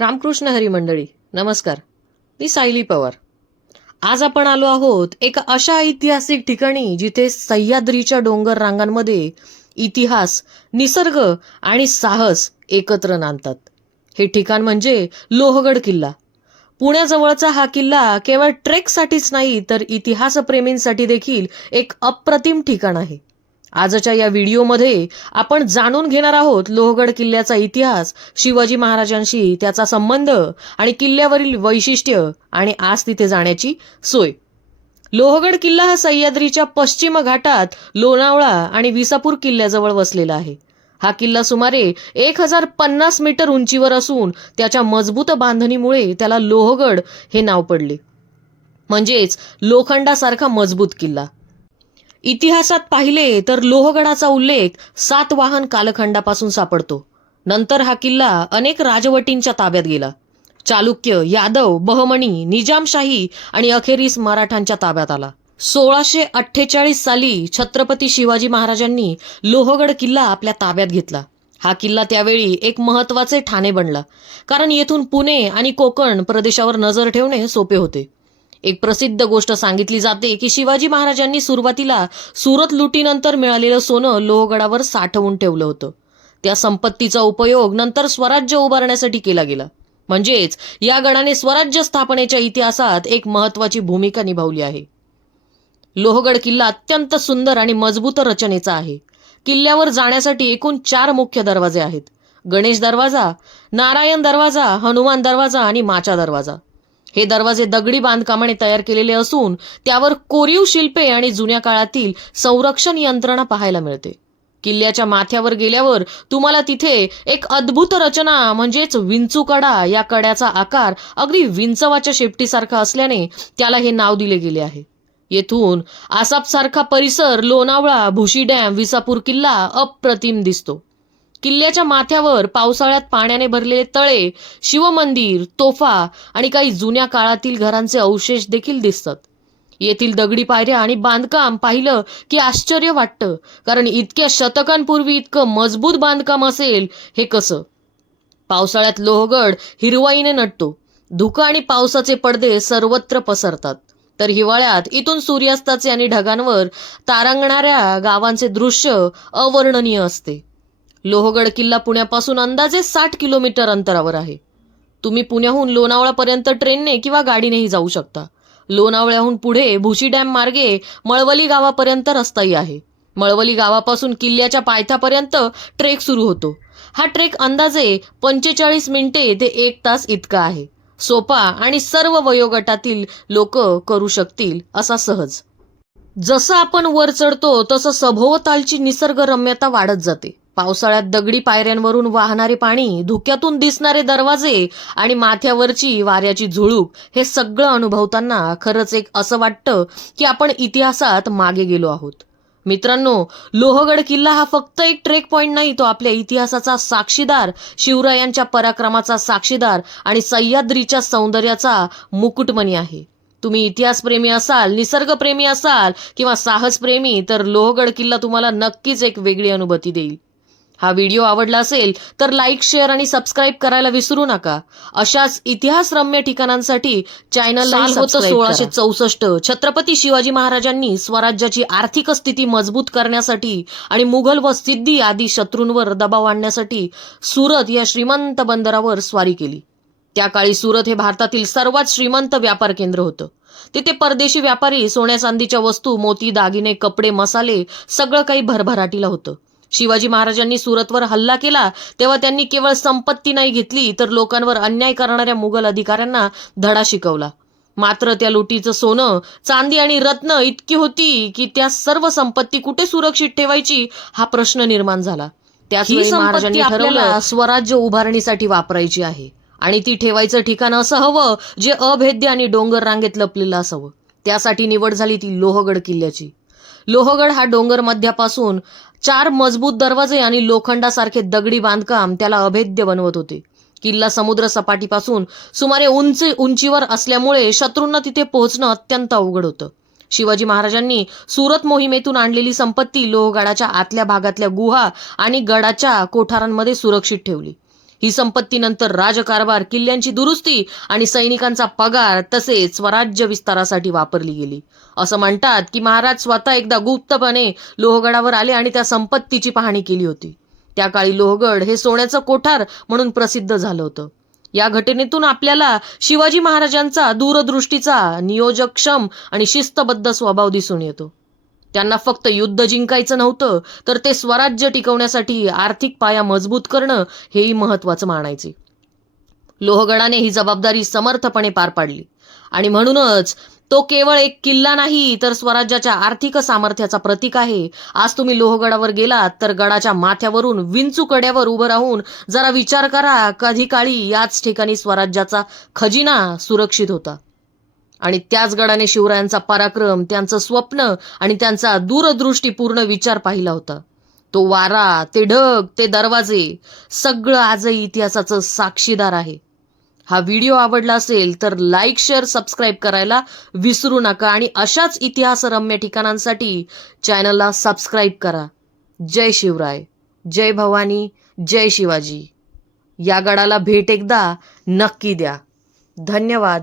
रामकृष्ण हरी मंडळी नमस्कार. मी सायली पवार. आज आपण आलो आहोत एका अशा ऐतिहासिक ठिकाणी जिथे सह्याद्रीच्या डोंगर रांगांमध्ये इतिहास निसर्ग आणि साहस एकत्र नांदतात. हे ठिकाण म्हणजे लोहगड किल्ला. पुण्याजवळचा हा किल्ला केवळ ट्रेकसाठीच नाही तर इतिहासप्रेमींसाठी देखील एक अप्रतिम ठिकाण आहे. आजच्या या व्हिडिओमध्ये आपण जाणून घेणार आहोत लोहगड किल्ल्याचा इतिहास शिवाजी महाराजांशी त्याचा संबंध आणि किल्ल्यावरील वैशिष्ट्य आणि आज तिथे जाण्याची सोय. लोहगड किल्ला हा सह्याद्रीच्या पश्चिम घाटात लोणावळा आणि विसापूर किल्ल्याजवळ वसलेला आहे. हा किल्ला सुमारे एक हजार पन्नास मीटर उंचीवर असून त्याच्या मजबूत बांधणीमुळे त्याला लोहगड हे नाव पडले. म्हणजेच लोखंडासारखा मजबूत किल्ला. इतिहासात पाहिले तर लोहगडाचा उल्लेख सातवाहन कालखंडापासून सापडतो. नंतर हा किल्ला अनेक राजवटींच्या ताब्यात गेला. चालुक्य यादव बहमणी निजामशाही आणि अखेरीस मराठांच्या ताब्यात आला. सोळाशे अठ्ठेचाळीस साली छत्रपती शिवाजी महाराजांनी लोहगड किल्ला आपल्या ताब्यात घेतला. हा किल्ला त्यावेळी एक महत्त्वाचे ठाणे बनला. कारण येथून पुणे आणि कोकण प्रदेशावर नजर ठेवणे सोपे होते. एक प्रसिद्ध गोष्ट सांगितली जाते की शिवाजी महाराजांनी सुरुवातीला सुरत लुटीनंतर मिळालेलं सोनं लोहगडावर साठवून ठेवलं होतं. त्या संपत्तीचा उपयोग नंतर स्वराज्य उभारण्यासाठी केला गेला. म्हणजेच या गडाने स्वराज्य स्थापनेच्या इतिहासात एक महत्वाची भूमिका निभावली आहे. लोहगड किल्ला अत्यंत सुंदर आणि मजबूत रचनेचा आहे. किल्ल्यावर जाण्यासाठी एकूण चार मुख्य दरवाजे आहेत. गणेश दरवाजा नारायण दरवाजा हनुमान दरवाजा आणि माचा दरवाजा. हे दरवाजे दगडी बांधकामाने तयार केलेले असून त्यावर कोरीव शिल्पे आणि जुन्या काळातील संरक्षण यंत्रणा पाहायला मिळते. किल्ल्याच्या माथ्यावर गेल्यावर तुम्हाला तिथे एक अद्भुत रचना म्हणजेच विंचूकडा या कड्याचा आकार अगदी विंचवाच्या शेपटीसारखा असल्याने त्याला हे नाव दिले गेले आहे. येथून आसापसारखा परिसर लोणावळा भुशी डॅम विसापूर किल्ला अप्रतिम दिसतो. किल्ल्याच्या माथ्यावर पावसाळ्यात पाण्याने भरलेले तळे शिवमंदिर तोफा आणि काही जुन्या काळातील घरांचे अवशेष देखील दिसतात. येथील दगडी पायऱ्या आणि बांधकाम पाहिलं की आश्चर्य वाटतं कारण इतक्या शतकांपूर्वी इतकं मजबूत बांधकाम असेल हे कसं? पावसाळ्यात लोहगड हिरवाईने नटतो. धुकं आणि पावसाचे पडदे सर्वत्र पसरतात. तर हिवाळ्यात इथून सूर्यास्ताचे आणि ढगांवर तारांगणाऱ्या गावांचे दृश्य अवर्णनीय असते. लोहगड किल्ला पुण्यापासून अंदाजे साठ किलोमीटर अंतरावर आहे. तुम्ही पुण्याहून लोणावळापर्यंत ट्रेनने किंवा गाडीनेही जाऊ शकता. लोणावळ्याहून पुढे भुशी डॅम मार्गे मळवली गावापर्यंत रस्ताही आहे. मळवली गावापासून किल्ल्याच्या पायथ्यापर्यंत ट्रेक सुरू होतो. हा ट्रेक अंदाजे पंचेचाळीस मिनिटे ते एक तास इतका आहे. सोपा आणि सर्व वयोगटातील लोक करू शकतील असा सहज. जसं आपण वर चढतो तसं सभोवतालची निसर्गरम्यता वाढत जाते. पावसाळ्यात दगडी पायऱ्यांवरून वाहणारे पाणी धुक्यातून दिसणारे दरवाजे आणि माथ्यावरची वाऱ्याची झुळूक हे सगळं अनुभवताना खरंच एक असं वाटतं की आपण इतिहासात मागे गेलो आहोत. मित्रांनो लोहगड किल्ला हा फक्त एक ट्रेक पॉइंट नाही तो आपल्या इतिहासाचा साक्षीदार शिवरायांच्या पराक्रमाचा साक्षीदार आणि सह्याद्रीच्या सौंदर्याचा मुकुटमणी आहे. तुम्ही इतिहासप्रेमी असाल निसर्गप्रेमी असाल किंवा साहसप्रेमी तर लोहगड किल्ला तुम्हाला नक्कीच एक वेगळी अनुभूती देईल. हा व्हिडिओ आवडला असेल तर लाईक शेअर आणि सबस्क्राईब करायला विसरू नका. अशाच इतिहासरम्य ठिकाणांसाठी चॅनलला होतं सोळाशे चौसष्ट. छत्रपती शिवाजी महाराजांनी स्वराज्याची आर्थिक स्थिती मजबूत करण्यासाठी आणि मुघल व सिद्धी आदी शत्रूंवर दबाव आणण्यासाठी सुरत या श्रीमंत बंदरावर स्वारी केली. त्या काळी सुरत हे भारतातील सर्वात श्रीमंत व्यापार केंद्र होतं. तिथे परदेशी व्यापारी सोन्या चांदीच्या वस्तू मोती दागिने कपडे मसाले सगळं काही भरभराटीला होतं. शिवाजी महाराजांनी सुरतवर हल्ला केला तेव्हा त्यांनी केवळ संपत्ती नाही घेतली तर लोकांवर अन्याय करणाऱ्या मुघल अधिकाऱ्यांना धडा शिकवला. मात्र त्या लुटीचं सोनं चांदी आणि रत्न इतकी होती की त्या सर्व संपत्ती कुठे सुरक्षित ठेवायची हा प्रश्न निर्माण झाला. संपत्ती महाराजांनी ठरवलं स्वराज्य उभारणीसाठी वापरायची आहे आणि ती ठेवायचं ठिकाण असं हवं जे अभेद्य आणि डोंगर रांगेत लपलेलं असावं. त्यासाठी निवड झाली ती लोहगड किल्ल्याची. लोहगड हा डोंगर मध्यापासून चार मजबूत दरवाजे आणि लोखंडासारखे दगडी बांधकाम त्याला अभेद्य बनवत होते. किल्ला समुद्र सपाटीपासून सुमारे उंच उंचीवर असल्यामुळे शत्रूंना तिथे पोहोचणं अत्यंत अवघड होतं. शिवाजी महाराजांनी सुरत मोहिमेतून आणलेली संपत्ती लोहगडाच्या आतल्या भागातल्या गुहा आणि गडाच्या कोठारांमध्ये सुरक्षित ठेवली. ही संपत्ती नंतर राजकारभार किल्ल्यांची दुरुस्ती आणि सैनिकांचा पगार तसेच स्वराज्य विस्तारासाठी वापरली गेली. असं म्हणतात की महाराज स्वतः एकदा गुप्तपणे लोहगडावर आले आणि त्या संपत्तीची पाहणी केली होती. त्या काळी लोहगड हे सोन्याचं कोठार म्हणून प्रसिद्ध झालं होतं. या घटनेतून आपल्याला शिवाजी महाराजांचा दूरदृष्टीचा नियोजकक्षम आणि शिस्तबद्ध स्वभाव दिसून येतो. त्यांना फक्त युद्ध जिंकायचं नव्हतं तर ते स्वराज्य टिकवण्यासाठी आर्थिक पाया मजबूत करणं हेही महत्वाचं मानायचे. लोहगडाने ही जबाबदारी समर्थपणे पार पाडली. आणि म्हणूनच तो केवळ एक किल्ला नाही तर स्वराज्याच्या आर्थिक सामर्थ्याचा प्रतीक आहे. आज तुम्ही लोहगडावर गेलात तर गडाच्या माथ्यावरून विंचू कड्यावर उभं राहून जरा विचार करा कधी काळी याच ठिकाणी स्वराज्याचा खजिना सुरक्षित होता. आणि त्याच गडाने शिवरायांचा पराक्रम त्यांचं स्वप्न आणि त्यांचा दूरदृष्टीपूर्ण विचार पाहिला होता. तो वारा ते ढग ते दरवाजे सगळं आजही इतिहासाचं साक्षीदार आहे. हा व्हिडिओ आवडला असेल तर लाईक शेअर सबस्क्राईब करायला विसरू नका आणि अशाच इतिहासरम्य ठिकाणांसाठी चॅनलला सबस्क्राईब करा. जय शिवराय. जय भवानी. जय शिवाजी. या गडाला भेट एकदा नक्की द्या. धन्यवाद.